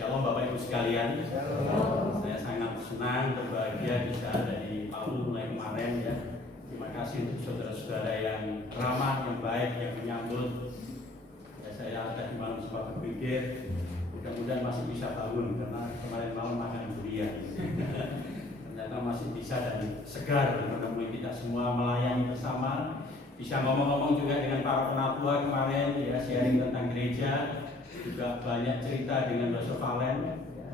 Shalom Bapak Ibu sekalian. Saya sangat senang berbahagia bisa ada di Palu mulai kemarin ya. Terima kasih untuk saudara-saudara yang ramah, yang baik, yang menyambut. Ya, saya tadi malam sempat berpikir mudah-mudahan masih bisa bangun karena kemarin malam makan durian. Ternyata masih bisa dan segar menemui kita semua melayani bersama. Bisa ngomong-ngomong juga dengan para penatua kemarin ya, sharing tentang gereja. Juga banyak cerita dengan Brother Valen ya.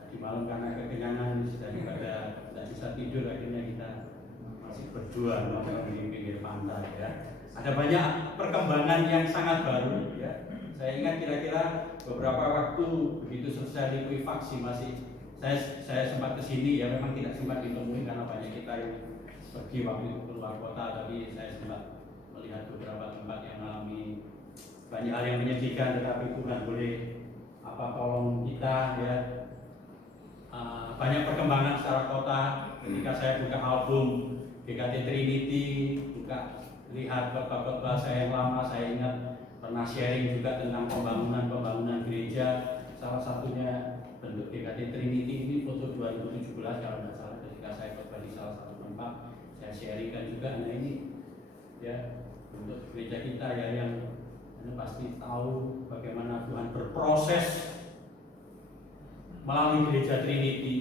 Tadi malam karena kekenyangan daripada tidak bisa tidur akhirnya kita masih berdua nongkrong di pinggir pantai ya. Ada banyak perkembangan yang sangat baru ya. Saya ingat kira-kira beberapa waktu begitu selesai likuifaksi saya sempat kesini ya, memang tidak sempat ditemui karena banyak kita yang pergi waktu itu keluar kota, tapi saya sempat melihat beberapa tempat yang mengalami banyak hal yang menyedihkan, tetapi Tuhan boleh tolong kita ya. Banyak perkembangan secara kota. Ketika saya buka album GKT Trinity, lihat khotbah saya yang lama, saya ingat pernah sharing juga tentang pembangunan gereja. Salah satunya bentuk GKT Trinity ini foto 2017 kalau tidak salah, ketika saya khotbah di salah satu tempat, saya sharingkan juga. Nah ini ya bentuk gereja kita ya, yang Anda pasti tahu bagaimana Tuhan berproses melalui gereja Trinity,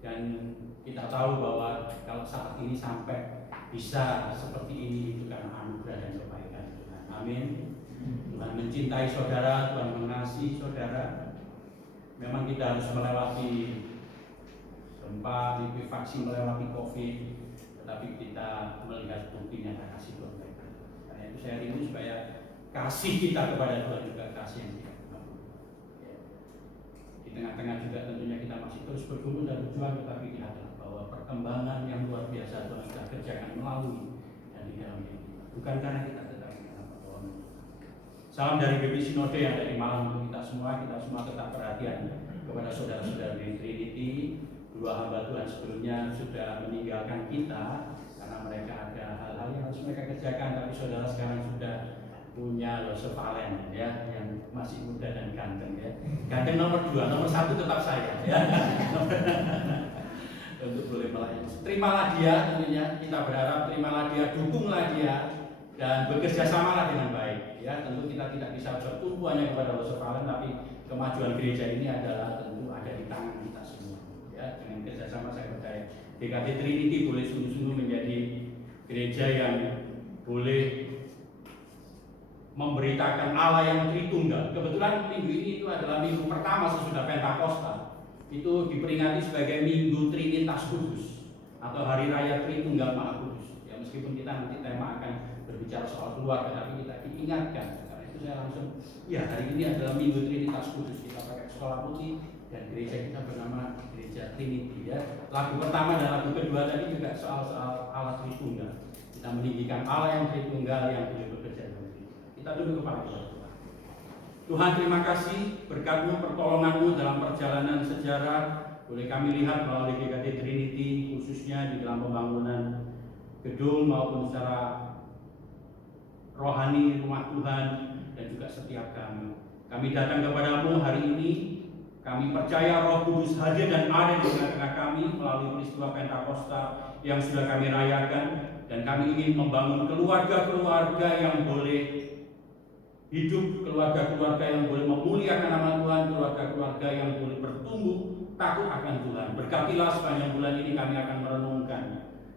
dan kita tahu bahwa kalau saat ini sampai bisa seperti ini itu karena anugerah dan kebaikan Tuhan. Amin. Tuhan mencintai saudara, Tuhan mengasihi saudara. Memang kita harus melewati gempa, likuifaksi, melewati COVID, tetapi kita melihat buktinya kasih Tuhan. Karena itu saya rindu supaya kasih kita kepada Tuhan juga kasih yang tidak berlalu. Di tengah-tengah juga tentunya kita masih terus bergumul dan berjuang, tetapi lihatlah bahwa perkembangan yang luar biasa Tuhan sudah kerjakan melalui dan di dalam hidup kita. Bukan karena kita, tetapi karena pertolongan. Salam dari BP Sinode yang ada di malam untuk kita semua tetap perhatian kepada saudara-saudara di Trinity. Dua hamba Tuhan sebelumnya sudah meninggalkan kita karena mereka ada hal-hal yang harus mereka kerjakan, tapi saudara sekarang sudah punya Brother Valen ya, yang masih muda dan ganteng ya. Ganteng nomor 2, nomor 1 tetap saya ya. Untuk boleh melayani. Terimalah dia, tentunya kita berharap terimalah dia, dukunglah dia, dan bekerja samalah dengan baik ya. Tentu kita tidak bisa bertumpu hanya kepada Brother Valen, tapi kemajuan gereja ini adalah tentu ada di tangan kita semua ya. Dengan kerjasama saya percaya GKT Trinity boleh sungguh-sungguh menjadi gereja yang boleh memberitakan Allah yang Tritunggal. Kebetulan minggu ini itu adalah minggu pertama sesudah Pentakosta. Itu diperingati sebagai Minggu Trinitas Kudus atau Hari Raya Tritunggal Maha Kudus. Ya, meskipun kita nanti tema akan berbicara soal keluarga, tapi kita diingatkan. Karena itu saya langsung, ya hari ini adalah Minggu Trinitas Kudus. Kita pakai sekolah putih dan gereja kita bernama Gereja Trinity. Ya. Lagu pertama dan lagu kedua tadi juga soal Allah Tritunggal. Kita meninggikan Allah yang Tritunggal yang boleh bekerja. Kita duduk kepada Tuhan. Tuhan, terima kasih berkat-Mu, pertolongan-Mu dalam perjalanan sejarah. Boleh kami lihat melalui GKT Trinity, khususnya di dalam pembangunan gedung maupun secara rohani rumah Tuhan, dan juga setiap kami. Kami datang kepada-Mu hari ini. Kami percaya Roh Kudus hadir dan ada di tengah-tengah kami melalui peristiwa Pentakosta yang sudah kami rayakan, dan kami ingin membangun keluarga-keluarga yang boleh hidup, keluarga-keluarga yang boleh memuliakan nama Tuhan, keluarga-keluarga yang boleh bertumbuh takut akan Tuhan. Berkatilah sepanjang bulan ini kami akan merenungkan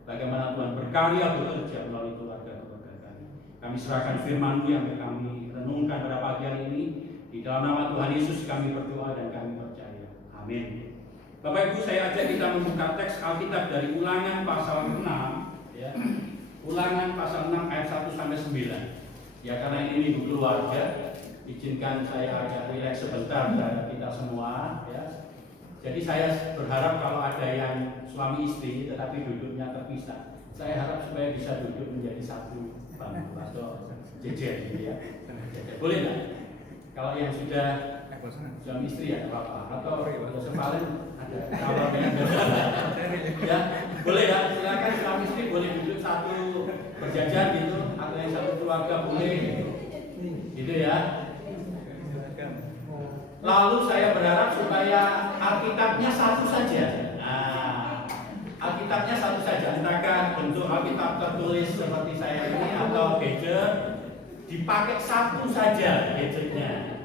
bagaimana Tuhan berkarya bekerja melalui keluarga-keluarga kami. Kami serahkan firman-Mu yang kami renungkan pada pagi hari ini. Di dalam nama Tuhan Yesus kami berdoa dan kami percaya. Amin. Bapak Ibu, saya ajak kita membuka teks Alkitab dari Ulangan pasal 6 ya. Ulangan pasal 6 ayat 1 sampai 9. Ya, karena ini minggu keluarga, izinkan saya agak rileks sebentar terhadap kita semua ya. Jadi saya berharap kalau ada yang suami istri tetapi duduknya terpisah, saya harap supaya bisa duduk menjadi satu bangku atau jejer gitu ya. Boleh nggak? Kalau yang sudah suami istri ya apa-apa, atau Brother Valen ada kalau ya boleh ya, silakan suami istri boleh duduk satu berjajar gitu, atau yang satu keluarga boleh gitu ya. Lalu saya berharap supaya supaya Alkitabnya satu saja. Nah, Alkitabnya satu saja, entahkah bentuk Alkitab tertulis seperti saya ini atau gadget, dipakai satu saja gadgetnya.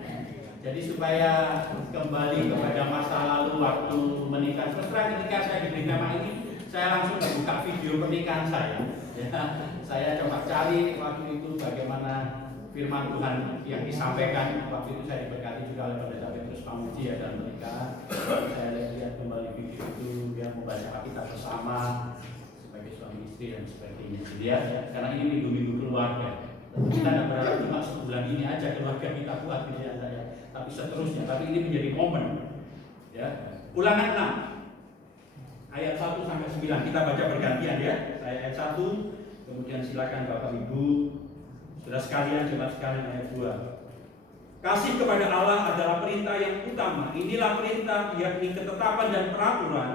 Jadi supaya kembali kepada masa lalu waktu menikah. Terus terang ketika saya diberi tema ini, saya langsung buka video pernikahan saya. Ya, saya coba cari waktu itu bagaimana firman Tuhan yang disampaikan. Waktu itu saya diberkati juga oleh Pendeta Petrus Pamuji ya dalam pernikahan. Saya lihat kembali video itu, dia membaca Alkitab bersama sebagai suami istri dan sebagainya. Jadi ya, karena ini minggu-minggu keluarga. Kita tidak berharap cuma sebulan ini aja keluarga kita kuat gitu ya saya. Tapi seterusnya, tapi ini menjadi momen. Ya. Ulangan 6 ayat 1 sampai 9 kita baca bergantian ya. Saya ayat 1, kemudian silakan Bapak Ibu, saudara sekalian, jemaat sekalian ayat 2. Kasih kepada Allah adalah perintah yang utama. Inilah perintah, yakni ketetapan dan peraturan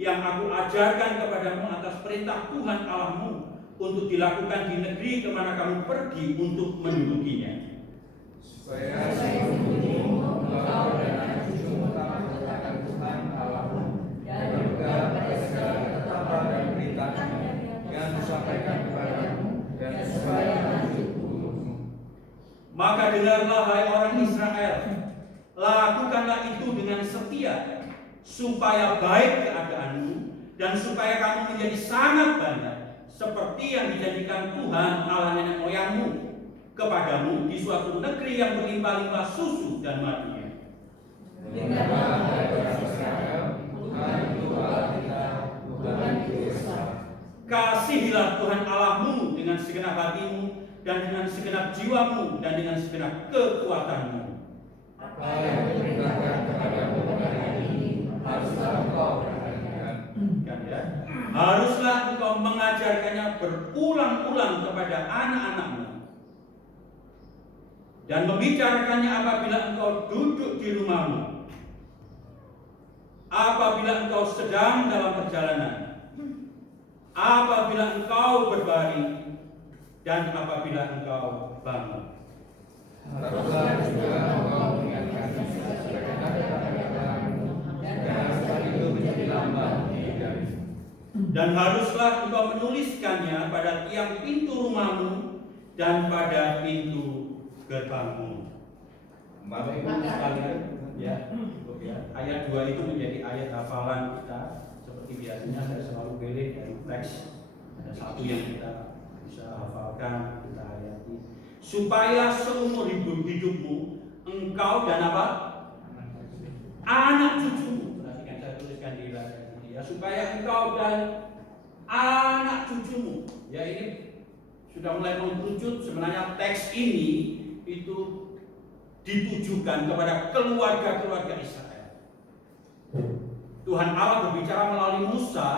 yang aku ajarkan kepadamu atas perintah Tuhan Allahmu untuk dilakukan di negeri kemana kamu pergi untuk mendudukinya. Supaya seumurmu engkau dan anak cucumu taat akan Tuhan Allahmu dan berpegang pada segala ketetapan dan perintahnya yang disampaikan kepadamu dan supaya lanjut untukmu. Maka dengarlah hai orang Israel, lakukanlah itu dengan setia, supaya baik keadaanmu dan supaya kamu menjadi sangat banyak, seperti yang dijanjikan Tuhan Allah nenek moyangmu kepadamu di suatu negeri yang berlimpah-limpah susu dan madunya. Dengarlah hai orang Israel, Tuhan itu Allah kita, Tuhan itu Esa. Kasihilah Tuhan Allahmu dengan segenap hatimu dan dengan segenap jiwamu dan dengan segenap kekuatanmu. Apa yang diperintahkan kepadamu hari ini haruslah engkau perhatikan. Kan ya? Haruslah engkau mengajarkannya berulang-ulang kepada anak-anakmu dan membicarakannya apabila engkau duduk di rumahmu, apabila engkau sedang dalam perjalanan, apabila engkau berbaring, dan apabila engkau bangun. Haruslah juga engkau mengingatkan sebagai kata-katamu dan hal itu menjadi lambang di lidahmu. Dan haruslah engkau menuliskannya pada tiang pintu rumahmu dan pada pintu gerbangmu. Bapak Ibu sekalian, ya, ayat 2 itu menjadi ayat hafalan kita. Seperti biasanya saya selalu pilih dari teks. Ada satu yang kita bisa hafalkan, kita hayati. Supaya seumur hidupmu engkau dan apa? Anak cucumu. Perhatikan saya tuliskan di layar ini ya. Supaya engkau dan anak cucumu. Ya, ini sudah mulai mengerucut. Sebenarnya teks ini itu ditujukan kepada keluarga-keluarga Israel. Tuhan Allah berbicara melalui Musa,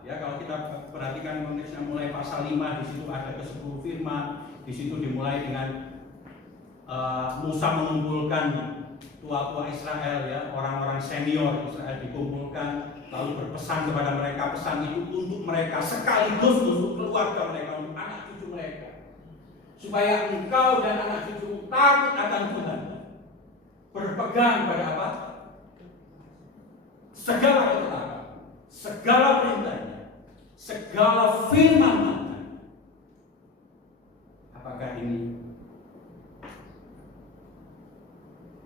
ya kalau kita perhatikan konteksnya mulai pasal 5 di situ ada ke-10 firman, di situ dimulai dengan Musa mengumpulkan tua-tua Israel ya, orang-orang senior Israel dikumpulkan lalu berpesan kepada mereka, pesan itu untuk mereka sekaligus untuk keluarga mereka, untuk anak cucu mereka. Supaya engkau dan anak cucumu takut akan Tuhan, berpegang pada apa? Segala ketetapan, segala perintahnya, segala firman-Nya. Apakah ini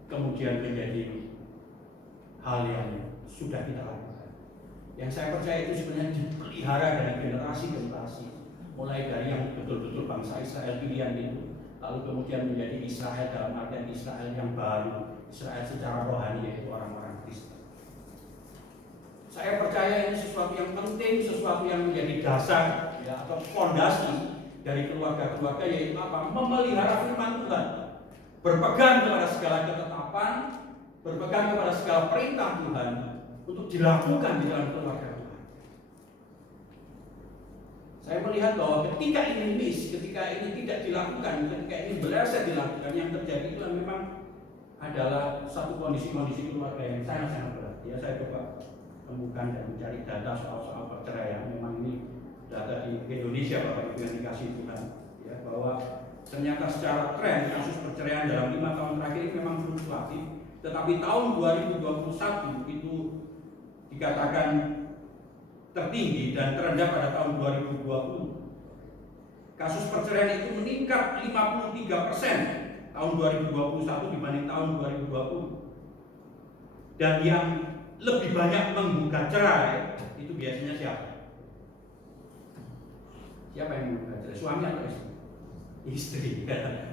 kemudian menjadi hal yang sudah kita lakukan? Yang saya percaya itu sebenarnya dipelihara dari generasi ke generasi. Mulai dari yang betul-betul bangsa Israel pilihan itu, lalu kemudian menjadi Israel dalam artian Israel yang baru, Israel secara rohani yaitu orang-orang Kristen. Saya percaya ini sesuatu yang penting, sesuatu yang menjadi dasar ya, atau fondasi dari keluarga-keluarga, yaitu apa? Memelihara firman Tuhan, berpegang kepada segala ketetapan, berpegang kepada segala perintah Tuhan untuk dilakukan di dalam keluarga Tuhan. Saya melihat bahwa ketika ini miss, ketika ini tidak dilakukan, ketika ini berasa dilakukan, yang terjadi itu memang adalah satu kondisi-kondisi keluarga yang sangat-sangat berat. Ya, saya coba temukan dan mencari data soal perceraian. Memang ini data di Indonesia, Bapak Ibu yang dikasih Tuhan, ya, bahwa ternyata secara tren kasus perceraian dalam 5 tahun terakhir ini memang fluktuatif Tetapi tahun 2021 itu dikatakan tertinggi dan terendah pada tahun 2020. Kasus perceraian itu meningkat 53% tahun 2021 dibanding tahun 2020. Dan yang lebih banyak menggugat cerai itu biasanya siapa? Siapa yang menggugat cerai? Suami atau istri? Istri.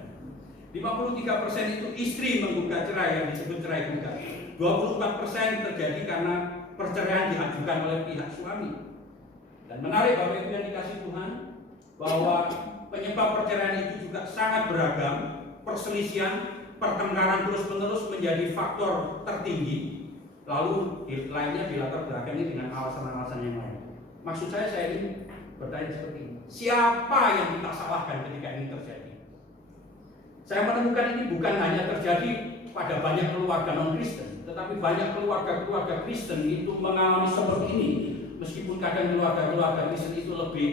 53% itu istri menggugat cerai yang disebut cerai gugat. 24% terjadi karena perceraian diajukan oleh pihak suami. Dan menarik Bapak Ibu yang dikasih Tuhan, bahwa penyebab perceraian itu juga sangat beragam. Perselisihan, pertengkaran terus-menerus menjadi faktor tertinggi. Lalu lainnya dilatar belakangi dengan alasan-alasan yang lain. Maksud saya ingin bertanya seperti ini. Siapa yang kita salahkan ketika ini terjadi? Saya menemukan ini bukan hanya terjadi pada banyak keluarga non-Kristen, tetapi banyak keluarga-keluarga Kristen itu mengalami seperti ini. Meskipun kadang keluarga-keluarga Kristen itu lebih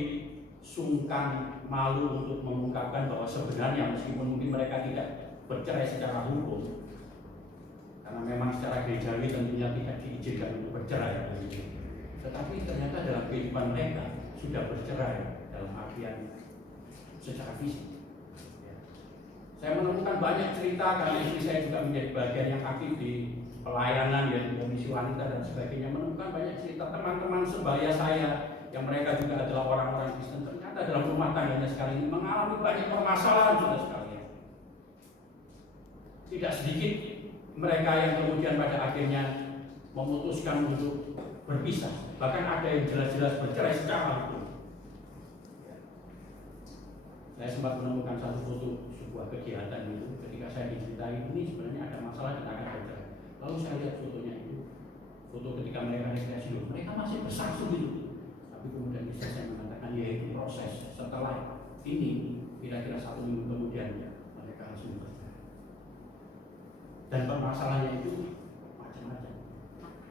sungkan, malu untuk mengungkapkan bahwa sebenarnya meskipun mungkin mereka tidak bercerai secara hukum, karena memang secara gerejawi tentunya tidak diizinkan untuk bercerai, tetapi ternyata dalam kehidupan mereka sudah bercerai dalam artian secara fisik. Saya menemukan banyak cerita karena istri saya juga menjadi bagian yang aktif di pelayanan ya, di komisi wanita dan sebagainya. Menemukan banyak cerita teman-teman sebaya saya yang mereka juga adalah orang-orang Kristen, ternyata dalam rumah tangganya sekali ini mengalami banyak permasalahan sudah sekalian. Tidak sedikit mereka yang kemudian pada akhirnya memutuskan untuk berpisah, bahkan ada yang jelas-jelas bercerai secara hukum. Saya sempat menemukan satu foto sebuah kegiatan itu, ketika saya diceritai ini sebenarnya ada masalah kita akan bercerai. Lalu saya lihat fotonya itu, foto ketika mereka rekreasi, mereka masih bersatu gitu. Tapi kemudian saya mengatakan ya itu proses. Setelah ini kira-kira 1 minggu kemudian mereka langsung bercerai. Dan permasalahannya itu macam-macam.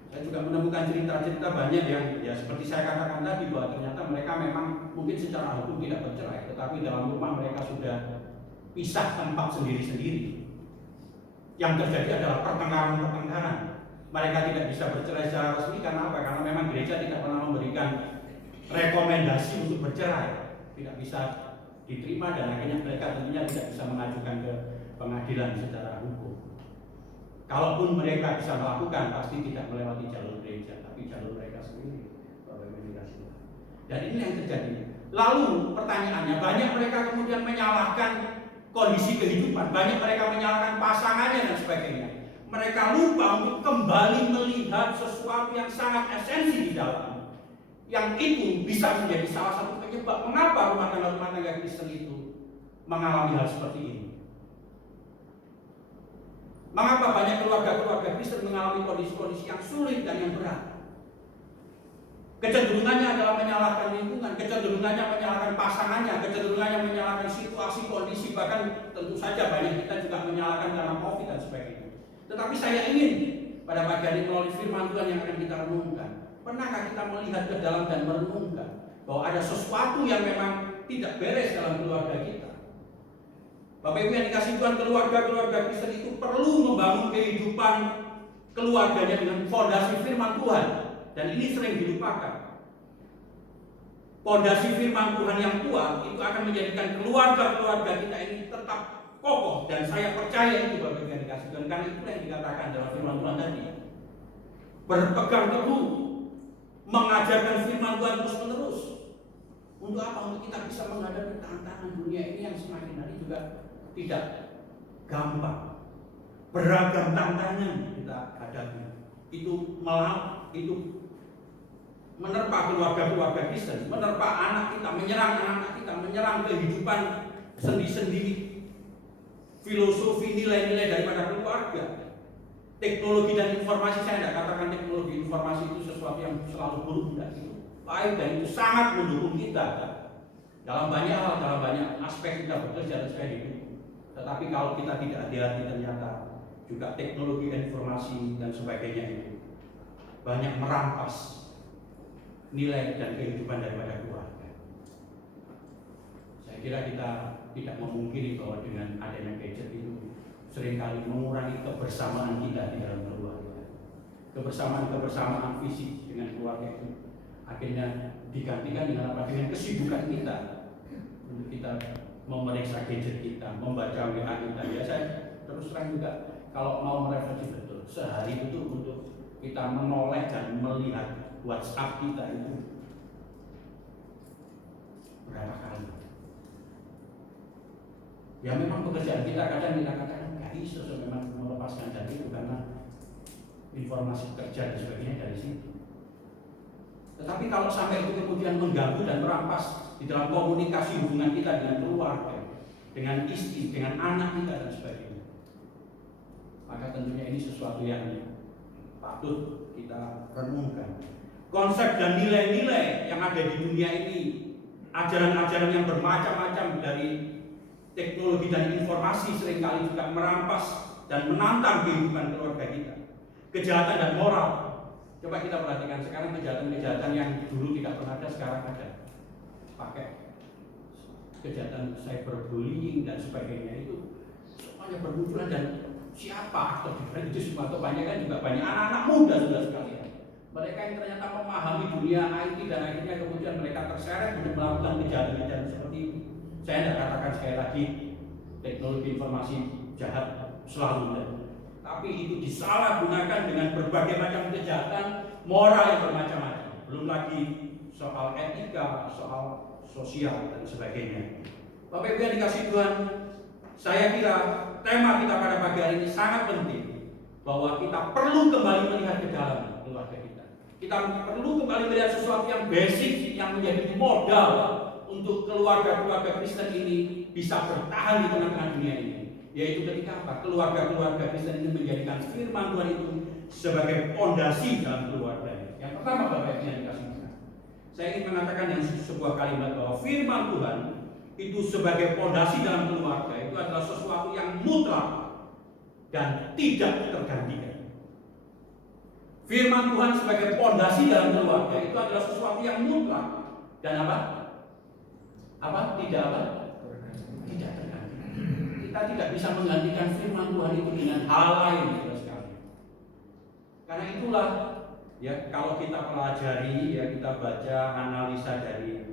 Saya juga menemukan cerita-cerita banyak yang ya seperti saya katakan tadi, bahwa ternyata mereka memang mungkin secara hukum tidak bercerai, tetapi dalam rumah mereka sudah pisah tempat sendiri-sendiri. Yang terjadi adalah pertengkaran-pertengkaran. Mereka tidak bisa bercerai secara resmi karena apa? Karena memang gereja tidak pernah memberikan rekomendasi untuk bercerai, tidak bisa diterima, dan akhirnya mereka tentunya tidak bisa mengajukan ke pengadilan secara hukum. Kalaupun mereka bisa melakukan, pasti tidak melewati jalur gereja, tapi jalur mereka sendiri. Dan ini yang terjadi. Lalu pertanyaannya, banyak mereka kemudian menyalahkan kondisi kehidupan, banyak mereka menyalahkan pasangannya dan sebagainya. Mereka lupa untuk kembali melihat sesuatu yang sangat esensi di dalam, yang itu bisa menjadi salah satu penyebab mengapa rumah tangga Kristen itu mengalami hal seperti ini. Mengapa banyak keluarga-keluarga Kristen mengalami kondisi-kondisi yang sulit dan yang berat? Kecenderungannya adalah menyalahkan lingkungan, kecenderungannya menyalahkan pasangannya, kecenderungannya menyalahkan situasi, kondisi, bahkan tentu saja banyak kita juga menyalahkan karena COVID dan sebagainya. Tetapi saya ingin pada pagi hari melalui firman Tuhan yang akan kita renungkan, pernahkah kita melihat ke dalam dan merenungkan bahwa ada sesuatu yang memang tidak beres dalam keluarga kita? Bapak Ibu yang dikasih Tuhan, keluarga-keluarga Kristen itu perlu membangun kehidupan keluarganya dengan fondasi firman Tuhan, dan ini sering dilupakan. Fondasi firman Tuhan yang kuat itu akan menjadikan keluarga-keluarga kita ini tetap kokoh, dan saya percaya itu Bapak Ibu yang dikasih Tuhan, karena itu yang dikatakan dalam firman Tuhan tadi. Berpegang teguh, mengajarkan firman Tuhan terus-menerus. Untuk apa? Untuk kita bisa menghadapi tantangan dunia ini yang semakin hari juga tidak gampang. Beragam tantangan kita hadapi. Itu menerpa keluarga-keluarga Kristen, menerpa anak kita, menyerang anak kita, menyerang kehidupan sendi-sendi, filosofi, nilai-nilai daripada keluarga. Teknologi dan informasi, saya tidak katakan teknologi informasi itu sesuatu yang selalu buruk, tidak itu. Baik, dan itu sangat mendukung kita dalam banyak hal, dalam banyak aspek kita bekerja dan sebagainya. Tetapi kalau kita tidak hati-hati, ternyata juga teknologi informasi dan sebagainya itu banyak merampas nilai dan kehidupan daripada keluarga. Saya kira kita tidak memungkiri bahwa dengan adanya gadget itu seringkali mengurangi kebersamaan kita di dalam keluarga. Kebersamaan fisik dengan keluarga itu akhirnya digantikan dengan apa? Dengan kesibukan kita untuk kita memeriksa gadget kita, membaca WA kita. Ya, saya terus terang juga kalau mau merefleksi betul, sehari itu untuk kita menoleh dan melihat WhatsApp kita itu berapa kali? Ya memang pekerjaan kita kadang kita katakan nggak bisa memang melepaskan dari itu karena informasi kerja dan sebagainya dari situ. Tetapi kalau sampai itu kemudian mengganggu dan merampas di dalam komunikasi hubungan kita dengan keluarga, dengan istri, dengan anak kita dan sebagainya, maka tentunya ini sesuatu yang patut kita renungkan. Konsep dan nilai-nilai yang ada di dunia ini, ajaran-ajaran yang bermacam-macam dari teknologi dan informasi seringkali juga merampas dan menantang kehidupan keluarga kita. Kejahatan dan moral. Coba kita perhatikan sekarang kejahatan-kejahatan yang dulu tidak pernah ada, sekarang ada. Pakai kejahatan cyberbullying dan sebagainya itu semuanya bermunculan, dan siapa aktor di balik itu semua? Kebanyakan juga banyak anak-anak muda sudah sekalian. Mereka yang ternyata memahami dunia IT dan akhirnya kemudian mereka terseret untuk melakukan kejahatan-kejahatan seperti ini. Saya tidak katakan sekali lagi teknologi informasi jahat selalu ada, tapi itu disalahgunakan dengan berbagai macam kejahatan moral yang bermacam-macam. Belum lagi soal etika, soal sosial dan sebagainya. Bapak Ibu yang dikasih Tuhan, saya kira tema kita pada pagi hari ini sangat penting, bahwa kita perlu kembali melihat ke dalam keluarga kita. Kita perlu kembali melihat sesuatu yang basic yang menjadi modal untuk keluarga-keluarga Kristen ini bisa bertahan di tengah-tengah dunia ini. Yaitu ketika apa? Keluarga-keluarga Kristen ini menjadikan firman Tuhan itu sebagai fondasi dalam keluarga. Yang pertama, Bapak Ibu yang dikasih Tuhan, saya ingin mengatakan yang sebuah kalimat bahwa firman Tuhan itu sebagai fondasi dalam keluarga itu adalah sesuatu yang mutlak dan tidak tergantikan. Firman Tuhan sebagai fondasi dalam keluarga itu adalah sesuatu yang mutlak dan apa? Tidak tergantikan. Kita tidak bisa menggantikan firman Tuhan itu dengan hal lain, saudara sekalian. Karena itulah ya, kalau kita pelajari, ya kita baca analisa dari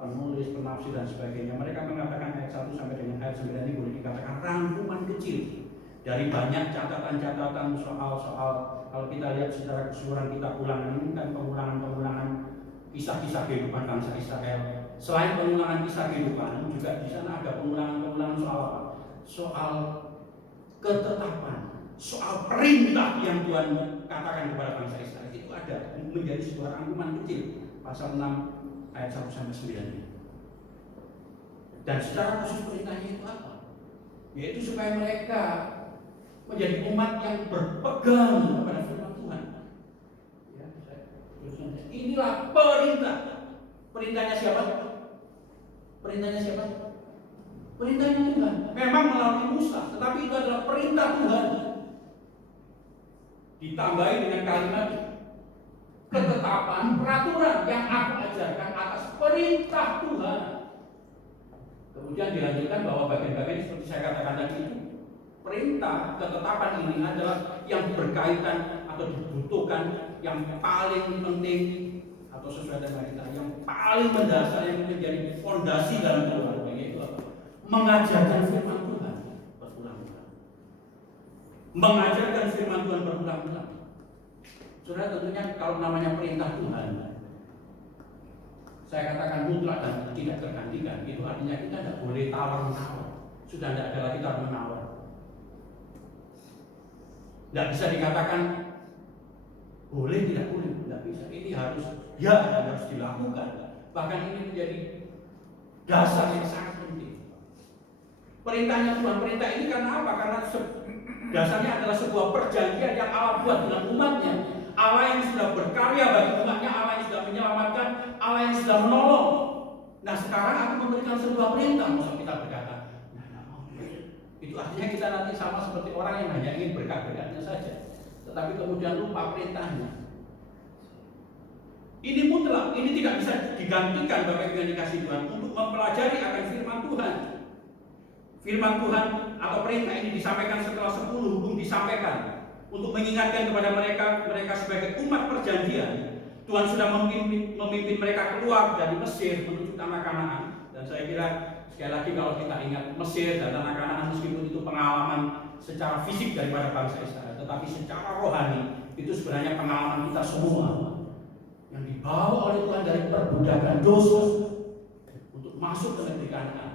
penulis, penafsir dan sebagainya, mereka mengatakan ayat 1 sampai dengan ayat 9 ini boleh dikatakan rangkuman kecil dari banyak catatan-catatan soal-soal. Kalau kita lihat secara keseluruhan kitab Ulangan ini kan pengulangan-pengulangan kisah-kisah kehidupan bangsa Israel. Selain pengulangan kisah kehidupan, juga di sana ada pengulangan-pengulangan soal apa? Soal ketetapan, soal perintah yang Tuhan katakan kepada bangsa Israel. Itu ada menjadi sebuah rangkuman kecil, pasal 6 ayat 1 sampai 9 ini. Dan secara khusus perintahnya itu apa? Yaitu supaya mereka menjadi umat yang berpegang kepada firman Tuhan. Ya, inilah perintah. Perintahnya siapa? Perintahnya siapa? Perintahnya Tuhan. Memang melalui Musa, tetapi itu adalah perintah Tuhan. Ditambahi dengan kalimat ketetapan, peraturan yang aku ajarkan atas perintah Tuhan. Kemudian dilanjutkan bahwa bagian-bagian seperti saya katakan tadi itu, perintah ketetapan ini adalah yang berkaitan atau dibutuhkan, yang paling penting atau sesuai dengan kita, yang paling mendasar yang menjadi fondasi dalam keluarga, yaitu apa? Mengajarkan firman Tuhan berulang-ulang. Mengajarkan firman Tuhan berulang-ulang. Saudara, tentunya kalau namanya perintah Tuhan, saya katakan mutlak dan tidak tergantikan, itu artinya kita tidak boleh tawar-menawar. Sudah tidak ada lagi tawar-menawar. Tidak bisa dikatakan boleh, tidak boleh, tidak bisa. Ini harus harus dilakukan. Bahkan ini menjadi dasar yang sangat penting. Perintahnya Tuhan, perintah ini karena apa? Karena dasarnya adalah sebuah perjanjian yang Allah buat dengan umatnya. Allah yang sudah berkarya bagi umatnya, Allah yang sudah menyelamatkan, Allah yang sudah menolong. Nah sekarang aku memberikan sebuah perintah, masa kita berkata, itu artinya kita nanti sama seperti orang yang hanya ingin berkat-berkatnya saja, tetapi kemudian lupa perintahnya. Ini mutlak, ini tidak bisa digantikan Bapak Ibu yang dikasih Tuhan untuk mempelajari akan firman Tuhan. Firman Tuhan atau perintah ini disampaikan setelah 10 hukum disampaikan untuk mengingatkan kepada mereka sebagai umat perjanjian. Tuhan sudah memimpin mereka keluar dari Mesir menuju tanah Kanaan. Dan saya kira sekali lagi kalau kita ingat Mesir dan tanah Kanaan, meskipun itu pengalaman secara fisik daripada bangsa Israel, tetapi secara rohani itu sebenarnya pengalaman kita semua yang dibawa oleh Tuhan dari perbudakan dosa untuk masuk ke negeri Kanaan.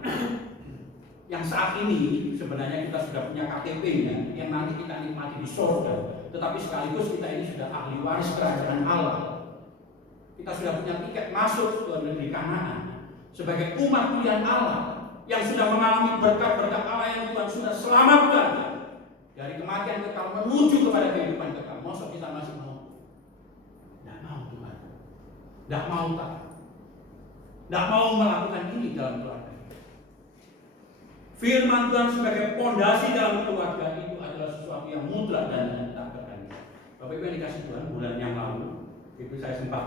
Yang saat ini sebenarnya kita sudah punya KTP-nya yang nanti kita nikmati di surga, tetapi sekaligus kita ini sudah ahli waris kerajaan Allah. Kita sudah punya tiket masuk ke negeri Kanaan sebagai umat pilihan Allah yang sudah mengalami berkat-berkat Allah yang Tuhan sudah selamatkan dari kematian kekal menuju kepada kehidupan kekal. Masa kita masih mau? Tidak mau Tuhan, tidak mau tak, tidak mau melakukan ini dalam keluarga. Firman Tuhan sebagai pondasi dalam keluarga itu adalah sesuatu yang mutlak dan tak tergantikan. Bapak Ibu yang dikasih Tuhan, bulan yang lalu itu saya sempat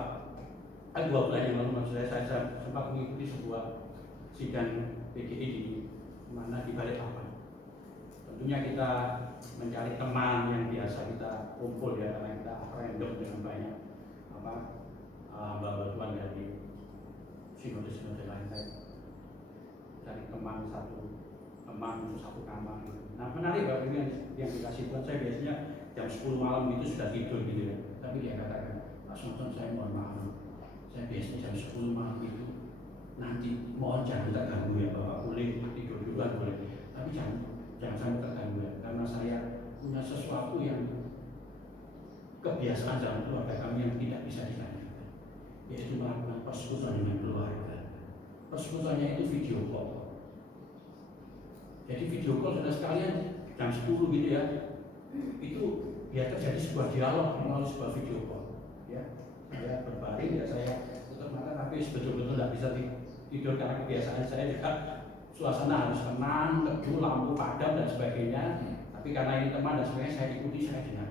2 bulan yang lalu maksud saya sempat mengikuti sebuah sidang PGI di mana di Balikpapan. Tentunya kita mencari teman yang biasa kita kumpul ya, karena kita random dengan banyak hamba Tuhan dari sinode-sinode lain. Cari teman untuk satu kamar gitu. Nah menarik Bapak Ibu yang dikasih Tuhan, saya biasanya jam 10 malam itu sudah tidur gitu ya. Tapi dia katakan, Pak Sonson saya mohon maaf, saya biasanya jam 10 malam itu nanti mohon jangan terganggu ya Bapak, boleh tidur duluan boleh, tapi jangan sampai terganggu ya, karena saya punya sesuatu yang kebiasaan dalam keluarga kami yang tidak bisa digantikan, yaitu melakukan persekutuan dengan keluarga. Persekutuannya itu video call. Jadi video call sudah sekalian jam 10 gitu ya, itu biar terjadi sebuah dialog melalui sebuah video call. Ya, saya berbaring ya, saya tutup mata tapi betul-betul tidak bisa tidur karena kebiasaan saya juga suasana harus tenang, teduh, lampu padam dan sebagainya. Tapi karena ini teman dan sebagainya saya ikuti, saya dengar.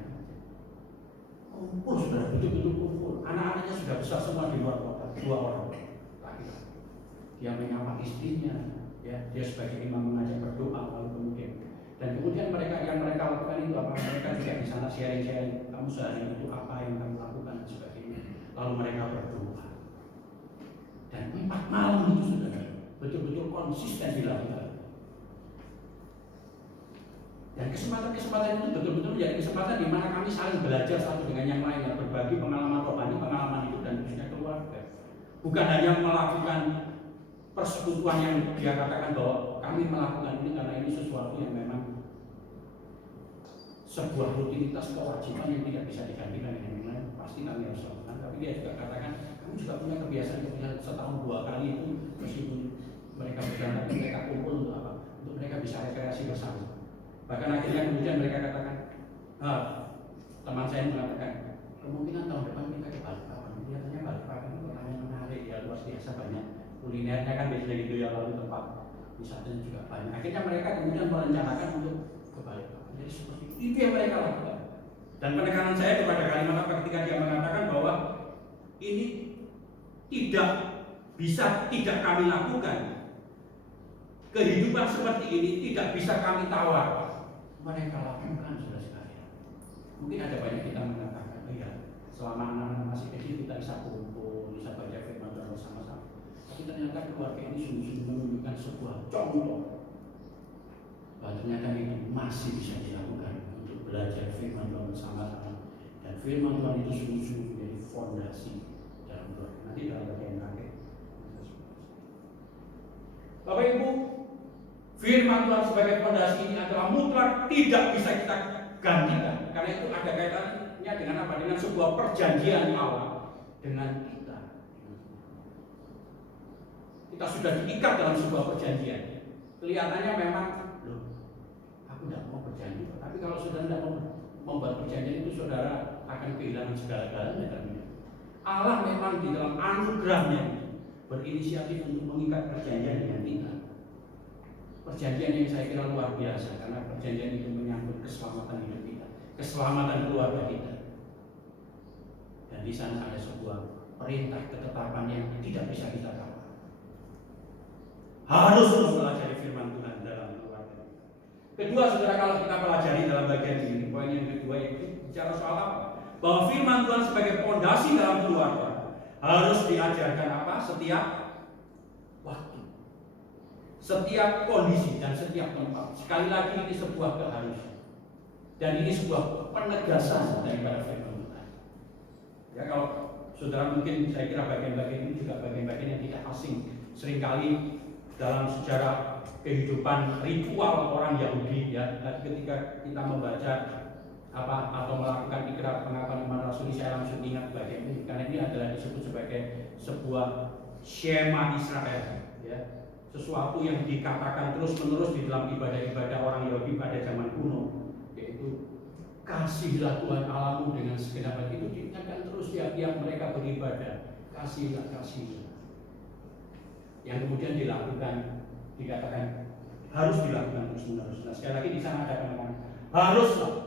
Kumpul sudah betul-betul kumpul. Anak-anaknya sudah besar semua di luar kota, 2 orang laki-laki. Dia menyapa istrinya, ya, dia sebagai imam mengajak berdoa lalu kemudian mereka lakukan itu apa? Mereka juga di sana sharing, kamu sehari itu apa yang kamu lakukan dan sebagainya. Lalu mereka berdoa. Dan 4 malam itu sudah betul-betul konsisten dilakukan. Dan kesempatan itu betul-betul menjadi kesempatan di mana kami saling belajar satu dengan yang lain, dan berbagi pengalaman rohani, pengalaman hidup dan khususnya keluarga. Bukan hanya melakukan persekutuan yang dia katakan bahwa kami melakukan ini karena ini sesuatu yang memang sebuah rutinitas kewajiban yang tidak bisa digantikan dengan yang lain, pasti kami harus lakukan. Tapi dia juga katakan kami juga punya kebiasaan setahun 2 kali itu, meskipun mereka berjalan, mereka kumpul untuk apa? Untuk mereka bisa rekreasi bersama. Bahkan akhirnya kemudian mereka katakan, teman saya mengatakan kemungkinan tahun depan kita ke Balikpapan. Kelihatannya Balikpapan itu orangnya menarik ya, luar biasa banyak kulinernya kan biasanya gitu ya, lalu tempat wisatanya juga banyak. Akhirnya mereka kemudian merencanakan untuk ke Balikpapan. Jadi seperti itu yang mereka lakukan. Dan penekanan saya kepada Kalimantan ketika dia mengatakan bahwa ini tidak bisa tidak kami lakukan. Kehidupan seperti ini tidak bisa kami tawar. Mereka lakukan sudah sekalian. Mungkin ada banyak kita mengatakan, oh ya, selama anak-anak masih kecil kita bisa kumpul, bisa baca firman Tuhan bersama-sama. Tapi ternyata keluarga ini sungguh-sungguh menunjukkan sebuah contoh bahwa ternyata itu masih bisa dilakukan untuk belajar firman Tuhan bersama-sama. Dan firman Tuhan itu sungguh-sungguh menjadi fondasi dalam keluarga. Nanti dalam bagian akhir. Bapak Ibu, firman Tuhan sebagai fondasi ini adalah mutlak, tidak bisa kita gantikan. Karena itu ada kaitannya dengan apa? Dengan sebuah perjanjian Allah dengan kita. Kita sudah diikat dalam sebuah perjanjian. Kelihatannya memang, loh, aku tidak mau berjanji. Tapi kalau saudara tidak mau membuat perjanjian itu, saudara akan kehilangan segala-galanya. Allah memang di dalam anugerahnya berinisiatif untuk mengikat perjanjian dengan kita. Perjanjian yang saya kira luar biasa, karena perjanjian itu menyangkut keselamatan hidup kita, keselamatan keluarga kita. Dan di sana ada sebuah perintah ketetapan yang tidak bisa kita tawar. Harus mempelajari firman Tuhan dalam keluarga Kedua, saudara, kalau kita pelajari dalam bagian ini, poin yang kedua yaitu bicara soal apa? Bahwa firman Tuhan sebagai fondasi dalam keluarga harus diajarkan apa? Setiap waktu, setiap kondisi dan setiap tempat. Sekali lagi ini sebuah keharusan dan ini sebuah penegasan daripada firman Tuhan. Ya, kalau saudara mungkin saya kira bagian-bagian ini juga bagian-bagian yang tidak asing. Seringkali dalam sejarah kehidupan ritual orang Yahudi, ya, ketika kita membaca atau melakukan ikrar pengakuan iman rasuli, saya langsung ingat bagian ini karena ini adalah disebut sebagai sebuah Shema Israel, ya, sesuatu yang dikatakan terus-menerus di dalam ibadah-ibadah orang Yahudi pada zaman kuno, yaitu kasihlah Tuhan Allahmu dengan segenap hati. Itu diingatkan terus tiap-tiap mereka beribadah, kasihlah, yang kemudian dilakukan, dikatakan harus dilakukan terus-menerus. Nah, sekali lagi di sana ada penekanan haruslah.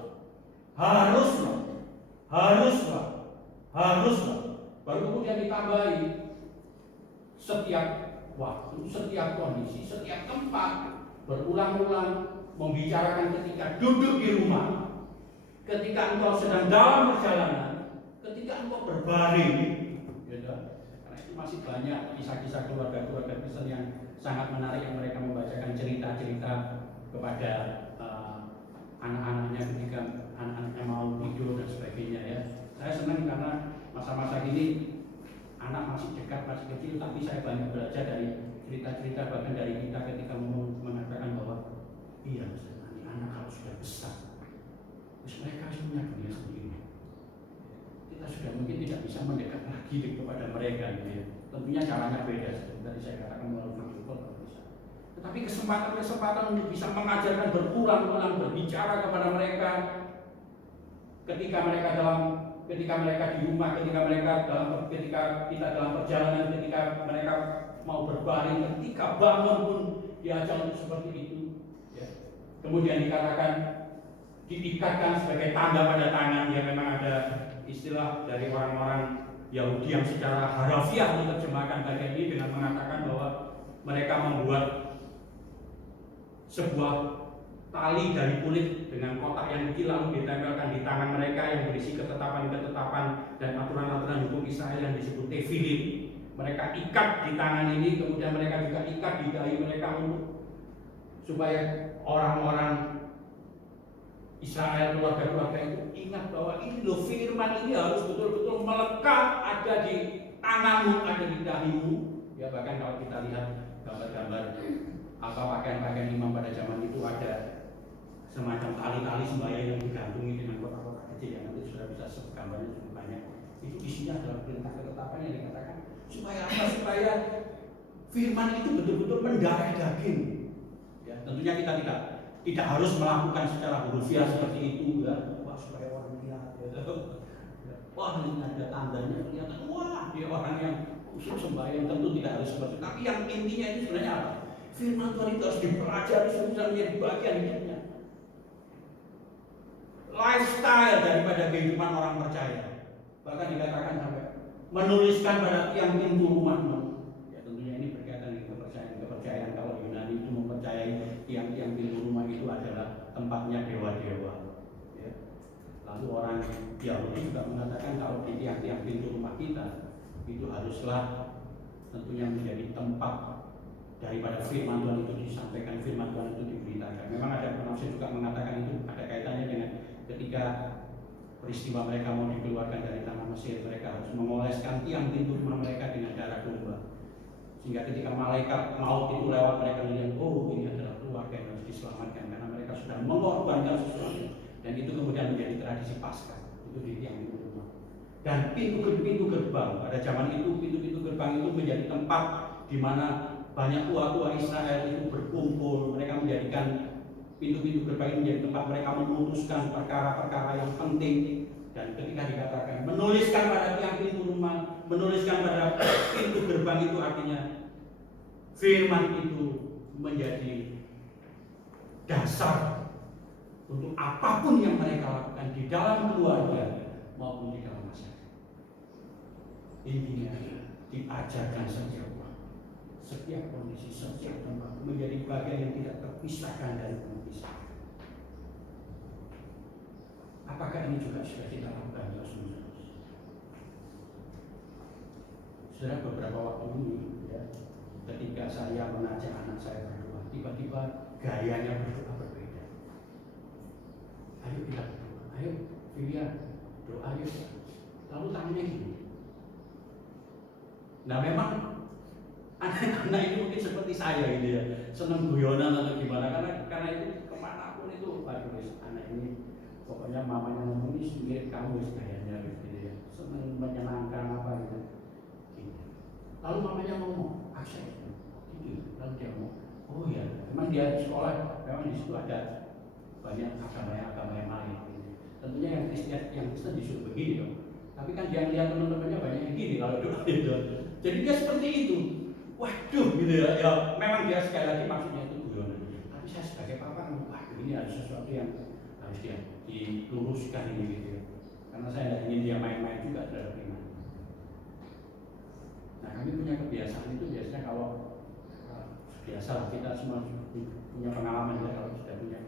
Baru kemudian ditambahi setiap waktu, setiap kondisi, setiap tempat, berulang-ulang membicarakan ketika duduk di rumah, ketika engkau sedang dalam perjalanan, ketika engkau berbaring, gitu. Karena itu masih banyak kisah-kisah keluarga-keluarga Kristen yang sangat menarik, yang mereka membacakan cerita-cerita kepada anak-anaknya ketika anak-anaknya mau tidur dan sebagainya, ya. Saya senang karena masa-masa ini anak masih dekat, masih kecil, tapi saya banyak belajar dari cerita-cerita bahkan dari kita ketika mengatakan bahwa iya, nanti anak kalau sudah besar, terus mereka harus punya dunia sendiri. Kita sudah mungkin tidak bisa mendekat lagi kepada mereka, gitu ya. Tentunya caranya beda, seperti tadi saya katakan melalui video call kalau bisa. Tetapi kesempatan untuk bisa mengajarkan berulang-ulang, berbicara kepada mereka ketika mereka di rumah, ketika kita dalam perjalanan, ketika mereka mau berbaring, ketika bangun pun diajar untuk seperti itu, ya. Kemudian dikatakan diikatkan sebagai tanda pada tangan. Ya, memang ada istilah dari orang-orang Yahudi yang secara harafiah menerjemahkan bagian ini dengan mengatakan bahwa mereka membuat sebuah tali dari kulit dengan kotak yang kecil lalu ditempelkan di tangan mereka yang berisi ketetapan-ketetapan dan aturan-aturan hukum Israel yang disebut tefillin. Mereka ikat di tangan ini, kemudian mereka juga ikat di dahi mereka untuk supaya orang-orang Israel, keluarga-keluarga itu ingat bahwa ini loh, firman ini harus betul-betul melekat, ada di tanganmu, ada di dahimu. Ya, bahkan kalau kita lihat gambar-gambar pakaian-pakaian imam pada zaman itu ada semacam tali-tali sembahyang yang digantungi dengan kotak-kotak kecil, yang nanti sudah bisa gambarnya cukup banyak. Itu isinya adalah perintah ketetapan yang dikatakan supaya apa? Supaya firman itu betul-betul mendarah daging. Ya, tentunya kita tidak harus melakukan secara hurufiah seperti itu, ya. Wah, supaya orang lihat, ya. Wah, ini ada tandanya, kelihatan, wah, dia orang yang khusus sembahyang. Tentu tidak harus seperti itu. Tapi yang intinya itu sebenarnya apa? Firman Tuhan itu harus dipelajari sampai menjadi bagian hidupnya, lifestyle daripada kehidupan orang percaya. Bahkan dikatakan sampai menuliskan pada tiang pintu rumahmu. Ya, tentunya ini berkaitan dengan kepercayaan. Kalau Yunani itu mempercayai tiang-tiang pintu rumah itu adalah tempatnya dewa-dewa. Ya. Lalu orang Yahudi juga mengatakan kalau di tiang-tiang pintu rumah kita itu haruslah tentunya menjadi tempat daripada firman Tuhan itu disampaikan, firman Tuhan itu diberitakan. Memang ada penafsir juga mengatakan itu ada kaitannya dengan ketika peristiwa mereka mau dikeluarkan dari tanah Mesir, mereka harus mengoleskan tiang pintu rumah mereka dengan darah domba, sehingga ketika malaikat maut itu lewat, mereka melihat, oh, ini adalah keluarga yang harus diselamatkan karena mereka sudah mengorbankan sesuatu. Dan itu kemudian menjadi tradisi Paskah, itu di tiang pintu rumah. Dan pintu gerbang pada zaman itu, pintu-pintu gerbang itu menjadi tempat di mana banyak tua-tua Israel itu berkumpul. Mereka menjadikan pintu-pintu gerbang ini menjadi tempat mereka memutuskan perkara-perkara yang penting. Dan ketika dikatakan menuliskan pada tiang pintu rumah, menuliskan pada pintu gerbang, itu artinya firman itu menjadi dasar untuk apapun yang mereka lakukan di dalam keluarga maupun di dalam masyarakat. Intinya diajarkan setiap kondisi, setiap tempat menjadi bagian yang tidak terpisahkan dari umat Israel. Apakah ini juga sudah kita lakukan, saudara? Saudara, beberapa waktu ini, ya, ketika saya mengajak anak saya berdoa, tiba-tiba gayanya berdoa berbeda. Ayo kita berdoa, ayo Filia doa yuk. Lalu tangannya gini. Nah memang anak itu mungkin seperti saya gitu ya, senang guyonan atau gimana, karena itu kemanapun itu, aduh anak ini pokoknya mamanya ngomong ini mirip kamu gayanya gitu ya, senang menyenangkan apa gitu. Lalu mamanya ngomong, Akses, gitu. Lalu dia ngomong, oh ya, memang dia di sekolah, memang di situ ada banyak agama yang lain. Gitu. Tentunya yang Kristen disuruh begini dong. Tapi kan dia lihat teman-temannya banyak yang gini kalau doa gitu. Jadi dia seperti itu. Waduh gitu ya. Ya memang dia sekali lagi maksudnya itu guyonan. Tapi saya sebagai papa, waduh ini ada sesuatu yang harus dia diluruskan ini gitu ya. Karena saya tidak ingin dia main-main juga terhadap iman. Nah kami punya kebiasaan itu biasanya kalau biasa kita semua punya pengalaman ya, kalau sudah punya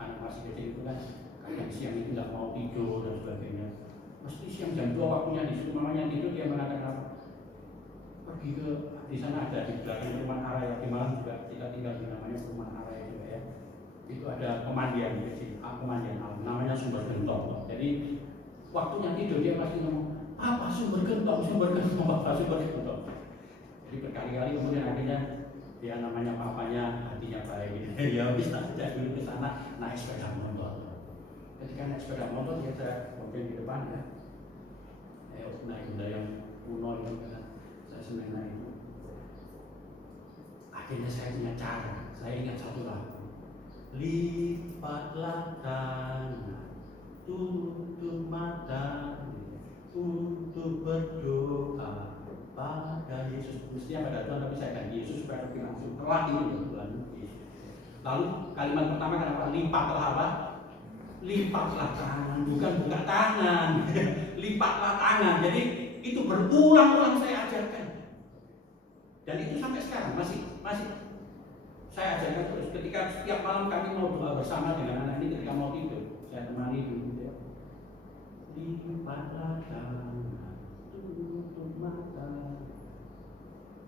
anak masih kecil itu kan kadang siang itu nggak mau tidur dan sebagainya. Mesti siang jam 2 waktunya di situ mamanya tidur, dia mengatakan apa? Pergi ke di sana ada di belakang rumah Araya, di Malang juga kita tinggal di namanya rumah Araya juga ya. Itu ada pemandian kecil, pemandian alam, namanya Sumber Gentong. Jadi waktunya tidur dia pasti ngomong, apa sumber gentong, apa sumber gentong. Jadi berkali-kali kemudian akhirnya dia namanya papanya hatinya baik gitu. Ya bisa sejak dulu ke sana naik sepeda motor. Ketika naik sepeda motor dia saya bonceng di depan ya. Ayo naik kuda yang kuno itu kan. Saya senang naik itu. Akhirnya saya punya cara. Saya ingat satu lagu. Lipatlah tangan, tutup mata untuk berdoa pada Yesus. Mestinya pada Tuhan, tapi saya ganti Yesus supaya lebih langsung. Telat ini Tuhan Yesus. Lalu kalimat pertama kenapa? Lipatlah apa? Lipatlah tangan, bukan buka tangan. Lipatlah tangan. Jadi itu berulang-ulang saya ajarkan. Dan itu sampai sekarang masih saya ajarkan terus. Ketika setiap malam kami mau doa bersama dengan anak ini ketika mau tidur, saya temani dulu ya. Lipatlah tangan, tutup mata.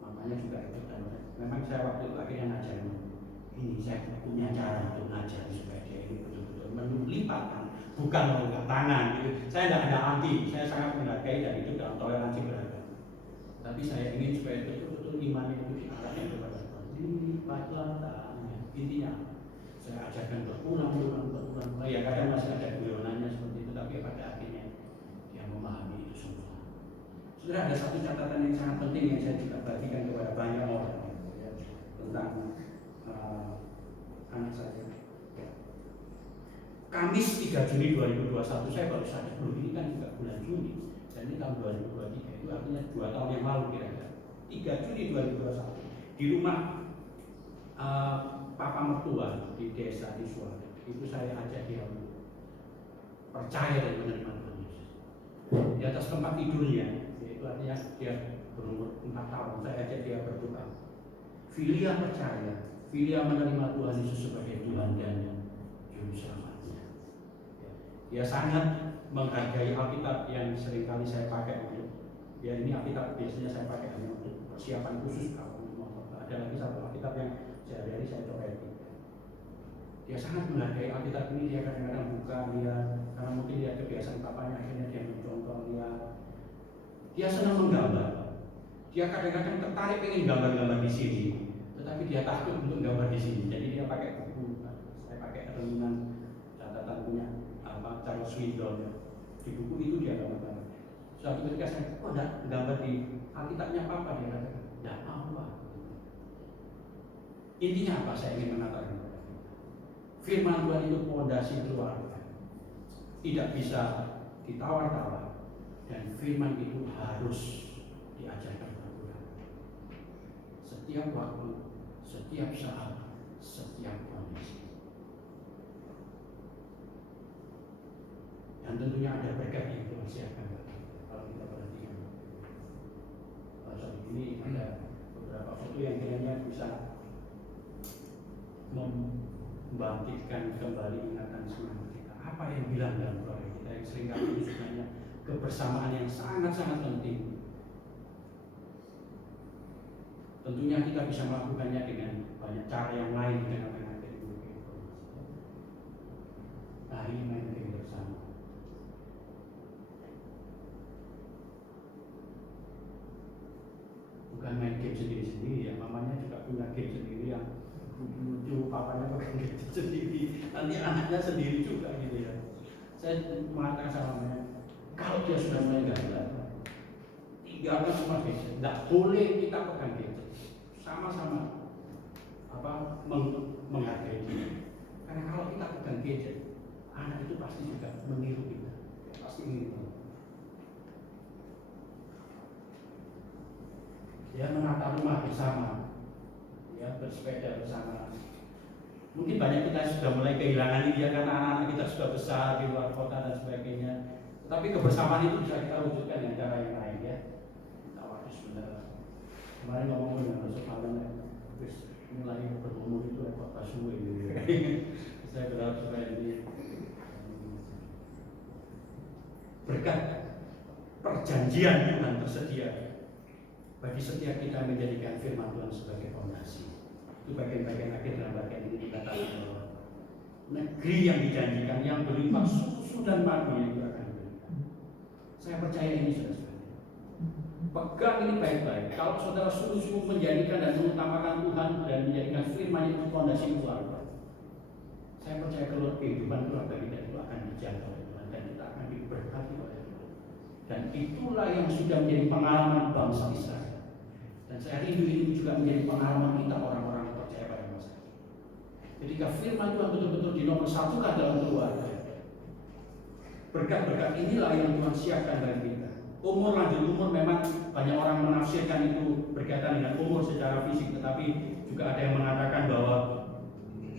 Mamanya juga ikut dan memang saya waktu itu akhirnya ngajarin. Ini saya punya cara untuk ngajar supaya dia ini betul-betul melipatkan, bukan mengangkat tangan gitu. Saya tidak ada anti, saya sangat menghargai dan itu dalam toleransi beragama. Tapi saya ingin supaya betul-betul iman itu diarahkan kepada Tuhan. Lipatlah tangan. Intinya saya ajarkan berulang-ulang. Ya kadang masih ada guyonannya seperti itu, tapi pada akhirnya dia memahami itu semua. Sudah ada satu catatan yang sangat penting yang saya juga bagikan kepada banyak orang ya, tentang anak saya. Kamis 3 Juni 2021 saya baru sadar dulu ini kan juga bulan Juni dan ini tahun 2023 itu artinya 2 tahun yang lalu kira-kira 3 Juni 2021 di rumah papa mertua di desa di Suara itu saya ajak dia percaya dan menerima Tuhan Yesus di atas tempat tidurnya, yaitu artinya dia berumur 4 tahun. Saya ajak dia berdoa. Filia percaya, Filia menerima Tuhan Yesus sebagai Tuhan dan Juru Selamatnya. Dia sangat menghargai Alkitab yang seringkali saya pakai untuk. Ya ini Alkitab biasanya saya pakai hanya untuk persiapan khusus kalau mau. Ada lagi satu Alkitab yang sehari-hari saya coleki. Dia sangat menghargai Alkitab ini, dia kadang-kadang buka lihat, karena mungkin dia kebiasaan papanya, akhirnya dia mencontoh lihat. Dia senang menggambar. Dia kadang-kadang tertarik pengen gambar-gambar di sini, tetapi dia takut untuk gambar di sini. Jadi dia pakai buku, saya pakai renungan catatan punya Charles Swindoll. Di buku itu dia gambar-gambar. Suatu ketika saya, enggak gambar di Alkitabnya papa, dia katakan, enggak apa. Intinya apa saya ingin mengatakan? Firman Tuhan itu pondasi keluarga, tidak bisa ditawar-tawar, dan firman itu harus diajarkan berulang. Setiap waktu, setiap saat, setiap kondisi. Dan tentunya ada berkat yang Tuhan siapkan kalau kita perhatikan. Saat ini ada beberapa foto yang kiranya bisa membangkitkan kembali ingatan semangat kita. Apa ada yang bilang dalam keluarga kita yang seringkali itu sebenarnya kebersamaan yang sangat-sangat penting. Tentunya kita bisa melakukannya dengan banyak cara yang lain dengan apa yang ada di buku itu. Hari main game bersama. Bukan main game sendiri-sendiri ya, mamanya juga punya game sendiri yang lucu, papanya pakai game sendiri, nanti anaknya sendiri juga gitu ya. Saya mengatakan sama mamanya, kalau dia sudah mulai gila, tinggalkan semua gadget, tidak boleh kita pegang gadget, sama-sama menghargai dia. Karena kalau kita pegang gadget, anak itu pasti juga meniru kita, pasti ingin. Ya, menata rumah bersama, ya, bersepeda bersama. Mungkin banyak kita sudah mulai kehilangan ini ya, karena anak-anak kita sudah besar di luar kota dan sebagainya. Tapi kebersamaan itu bisa kita wujudkan dengan cara yang lain ya. Kita waktu sebentar. Kemarin ngomong dengan Rasul Malam, terus mulai berumur itu repot pasuwe gitu. Saya berharap supaya ini berkat perjanjian Tuhan tersedia bagi setiap kita menjadikan firman Tuhan sebagai fondasi. Itu bagian-bagian akhir dalam bagian ini dikatakan bahwa negeri yang dijanjikan yang berlimpah susu dan madu yang itu akan diberikan. Saya percaya ini saudara-saudara. Pegang ini baik-baik. Kalau saudara sungguh-sungguh menjadikan dan mengutamakan Tuhan dan menjadikan firman itu fondasi keluarga, saya percaya kehidupan keluarga kita itu akan dijaga oleh Tuhan dan kita akan diberkati oleh Tuhan. Dan itulah yang sudah menjadi pengalaman bangsa Israel. Dan saya rindu ini juga menjadi pengalaman kita orang-orang yang percaya pada masa ini. Ketika firman Tuhan betul-betul dinomor satukan dalam keluarga, berkat-berkat inilah yang Tuhan siapkan bagi kita. Umur, lanjut umur, memang banyak orang menafsirkan itu berkaitan dengan umur secara fisik, tetapi juga ada yang mengatakan bahwa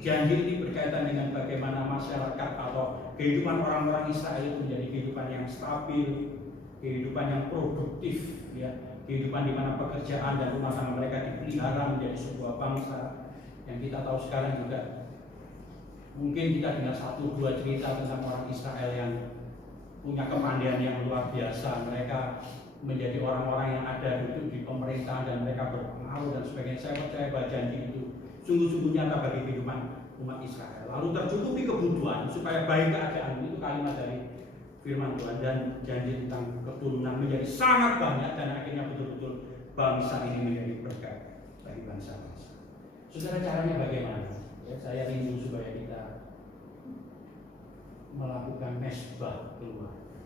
janji ini berkaitan dengan bagaimana masyarakat atau kehidupan orang-orang Israel itu menjadi kehidupan yang stabil, kehidupan yang produktif, ya, kehidupan di mana pekerjaan dan rumah tangga mereka dipelihara menjadi sebuah bangsa. Yang kita tahu sekarang juga, mungkin kita dengar 1-2 cerita tentang orang Israel yang punya kepandaian yang luar biasa. Mereka menjadi orang-orang yang ada duduk di pemerintahan dan mereka berpengaruh dan sebagainya. Saya percaya bahwa janji itu sungguh-sungguh nyata bagi kehidupan umat Israel. Lalu tercukupi kebutuhan supaya baik keadaan, itu kalimat dari firman Tuhan, dan janji tentang keturunan menjadi sangat banyak dan akhirnya betul-betul bangsa ini menjadi berkat bagi bangsa-bangsa. Saudara, caranya bagaimana? Ya, saya rindu supaya kita melakukan mesbah keluarga.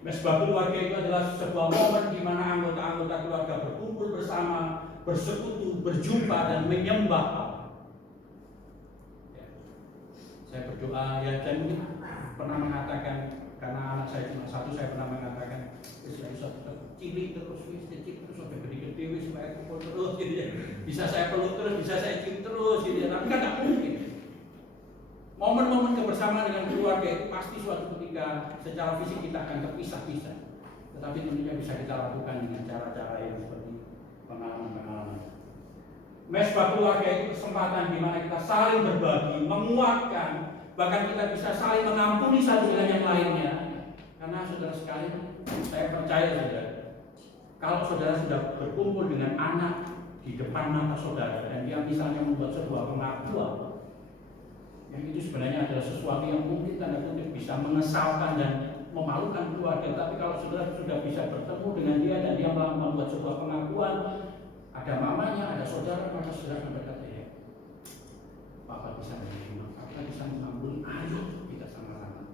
Mesbah keluarga itu adalah sebuah momen di mana anggota-anggota keluarga berkumpul bersama, bersekutu, berjumpa dan menyembah Allah. Ya. Saya berdoa ya, dan pernah mengatakan, karena anak saya cuma satu, saya pernah mengatakan, saya bisa cilik terus, kecil terus, sampai gede-gede, supaya kumpul terus, gitu ya. Bisa saya peluk terus, bisa saya cium terus, gitu ya. Tapi kan tidak mungkin. Momen-momen kebersamaan dengan keluarga itu pasti suatu ketika secara fisik kita akan terpisah-pisah. Tetapi tentunya bisa kita lakukan dengan cara-cara yang seperti pengalaman-pengalaman. Mesbah keluarga itu kesempatan di mana kita saling berbagi, menguatkan, bahkan kita bisa saling mengampuni satu dengan yang lainnya. Karena saudara sekalian, saya percaya saudara, kalau saudara sudah berkumpul dengan anak di depan mata saudara dan dia misalnya membuat sebuah pengakuan yang itu sebenarnya adalah sesuatu yang mungkin tanda kutip bisa mengesalkan dan memalukan keluarga, tapi kalau saudara sudah bisa bertemu dengan dia dan dia membuat sebuah pengakuan, ada mamanya, ada saudara, maka saudara akan berkata, ya, Papa bisa menerima, Papa bisa mengampuni, ayo kita sama-sama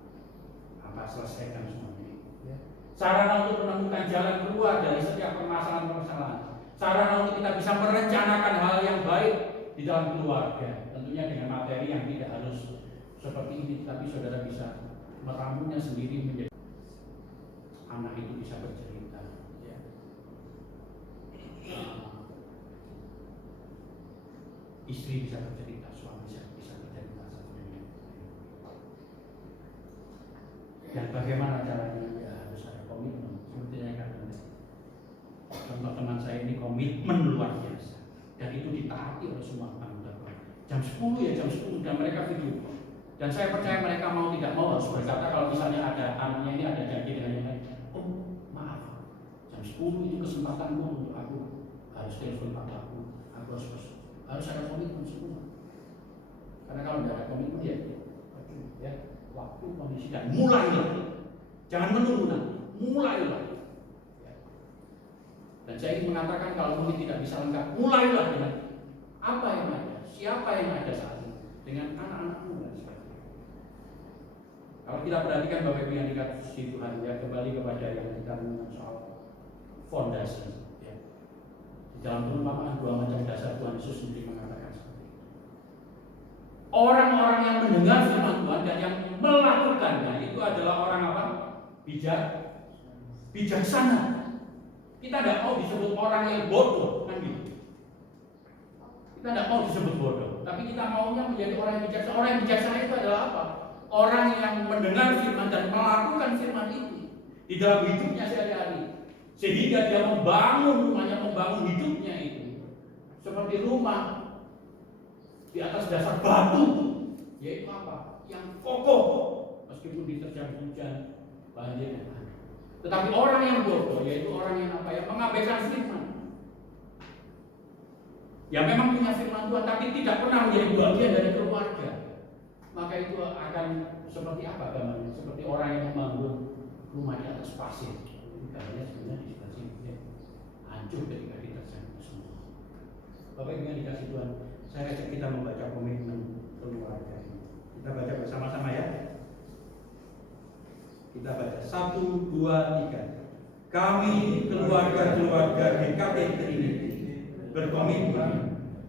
selesaikan semuanya. Ya. Sarana untuk menemukan jalan keluar dari setiap permasalahan-permasalahan, sarana untuk kita bisa merencanakan hal yang baik di dalam keluarga, tentunya dengan materi yang tidak harus seperti ini, tapi saudara bisa meramunya sendiri menjadi anak itu bisa bercerita, ya. Istri bisa bercerita, suami bisa bercerita satu dengan yang lain. Dan bagaimana caranya? Ya harus ada komitmen. Seperti yang katakan, contoh teman saya ini komitmen luar biasa, dan itu ditaati oleh semua anggota keluarga. Jam 10 ya jam 10 dan mereka video call. Dan saya percaya mereka mau tidak mau harus berkata, kalau misalnya ada anaknya ini ada janji dengan yang lain, oh maaf, jam 10 itu kesempatanmu untuk aku harus telepon papaku, aku harus ada komitmen semua. Karena kalau tidak ada komitmen ya waktu kondisi dan mulailah, jangan menunggu nanti, mulailah. Dan saya ingin mengatakan kalau mungkin tidak bisa lengkap, mulailah dengan apa yang ada, siapa yang ada saat ini, dengan anak-anakmu dan sebagainya. Kalau kita perhatikan Bapak Ibu yang dikasihi Tuhan, ya kembali kepada yang kita mengenal soal fondasi. Ya. Di dalam perumpamaan 2 macam dasar Tuhan Yesus sendiri mengatakan seperti itu. Orang-orang yang mendengar firman Tuhan dan yang melakukannya itu adalah orang apa? Bijaksana. Kita tidak mau disebut orang yang bodoh, kan gitu. Kita tidak mau disebut bodoh, tapi kita maunya menjadi orang yang bijaksana. Orang yang bijaksana itu adalah apa? Orang yang mendengar firman dan melakukan firman itu di dalam hidupnya sehari-hari, sehingga dia membangun rumahnya, membangun hidupnya itu seperti rumah di atas dasar batu, yaitu apa? Yang kokoh meskipun diterjang hujan, banjir dan angin. Tetapi orang yang bodoh, yaitu orang yang apa? Yang mengabaikan firman. Ya memang punya firman Tuhan, tapi tidak pernah menjadi bagian dari keluarga. Maka itu akan seperti apa gambarnya? Seperti orang yang membangun rumah di atas pasir. Gambarnya sebenarnya di sebelah sini ya. Hancur ketika diterjang semua. Bapak Ibu yang dikasih Tuhan, saya ajak kita membaca komitmen keluarga ini. Kita baca bersama-sama ya. Kita baca 1, 2, 3. Kami keluarga-keluarga GKT Trinity berkomitmen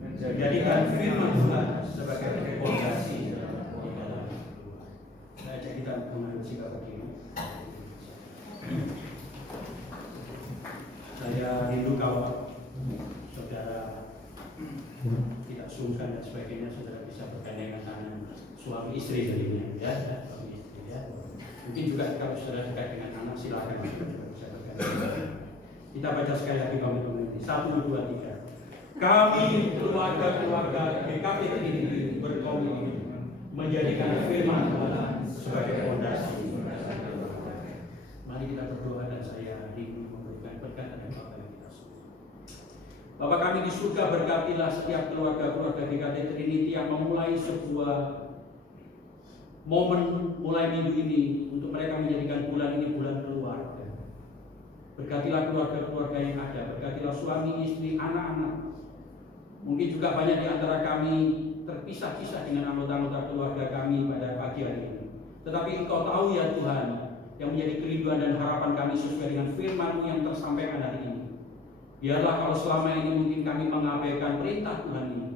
menjadikan firman Tuhan sebagai fondasi di dalam keluarga. Saya ajak kita mengambil sikap begini. Saya rindu kalau saudara tidak sungkan dan sebagainya, saudara bisa bergandengan tangan suami istri jadinya ya, suami istri ya. Mungkin juga kalau saudara dekat dengan anak silakan juga bisa bergandengan. Kita baca sekali lagi komitmen ini. 1, 2, 3. Kami keluarga-keluarga GKT ini berkomitmen menjadikan firman Tuhan sebagai fondasi. Mari kita berdoa dan saya rindu memberikan berkat dan Bapak yang kita semua. Bapak kami di surga, berkatilah setiap keluarga-keluarga GKT Trinity yang memulai sebuah momen mulai minggu ini untuk mereka menjadikan bulan ini bulan keluarga. Berkatilah keluarga-keluarga yang ada, berkatilah suami, istri, anak-anak. Mungkin juga banyak di antara kami terpisah-pisah dengan anggota-anggota keluarga kami pada pagi hari ini. Tetapi Engkau tahu ya Tuhan, yang menjadi kerinduan dan harapan kami sesuai dengan firman-Mu yang tersampaikan hari ini. Biarlah kalau selama ini mungkin kami mengabaikan perintah Tuhan ini,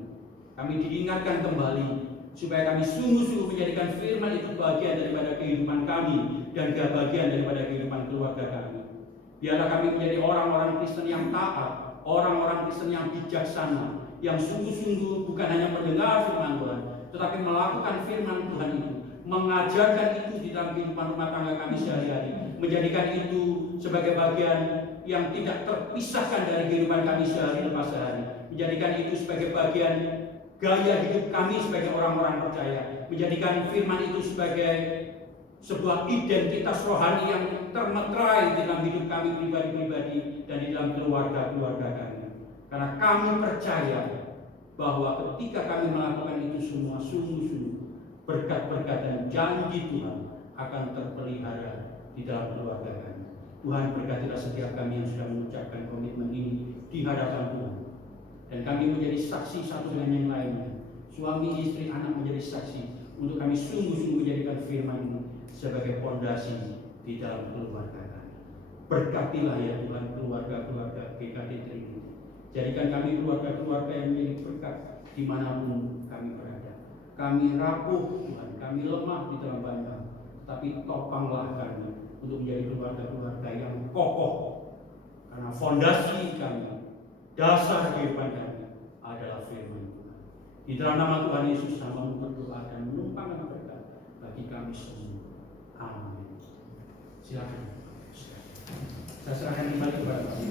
kami diingatkan kembali supaya kami sungguh-sungguh menjadikan firman itu bagian daripada kehidupan kami dan bagian daripada kehidupan keluarga kami. Biarlah kami menjadi orang-orang Kristen yang taat, orang-orang Kristen yang bijaksana, yang sungguh-sungguh bukan hanya mendengar firman Tuhan, tetapi melakukan firman Tuhan itu, mengajarkan itu di dalam kehidupan rumah tangga kami sehari-hari, menjadikan itu sebagai bagian yang tidak terpisahkan dari kehidupan kami sehari lepas sehari, menjadikan itu sebagai bagian gaya hidup kami sebagai orang-orang percaya, menjadikan firman itu sebagai sebuah identitas rohani yang termeterai di dalam hidup kami pribadi-pribadi dan di dalam keluarga-keluarga kami. Karena kami percaya bahwa ketika kami melakukan itu semua, sungguh-sungguh berkat-berkat dan janji Tuhan akan terpelihara di dalam keluarga kami. Tuhan berkatilah setiap kami yang sudah mengucapkan komitmen ini di hadapan Tuhan. Dan kami menjadi saksi satu dengan yang lainnya. Suami, istri, anak menjadi saksi untuk kami sungguh-sungguh menjadikan firman ini sebagai fondasi di dalam keluarga kami. Berkatilah ya Tuhan keluarga-keluarga GKT Trinity. Jadikan kami keluarga-keluarga yang menjadi berkat dimanapun kami berada. Kami rapuh Tuhan, kami lemah di dalam banyak hal, tapi topanglah kami untuk menjadi keluarga-keluarga yang kokoh. Karena fondasi kami, dasar kehidupan kami adalah firman Tuhan. Di dalam nama Tuhan Yesus kami berdoa dan menumpangkan berkat bagi kami semua. Amin. Silakan. Saya serahkan kembali kepada Pak.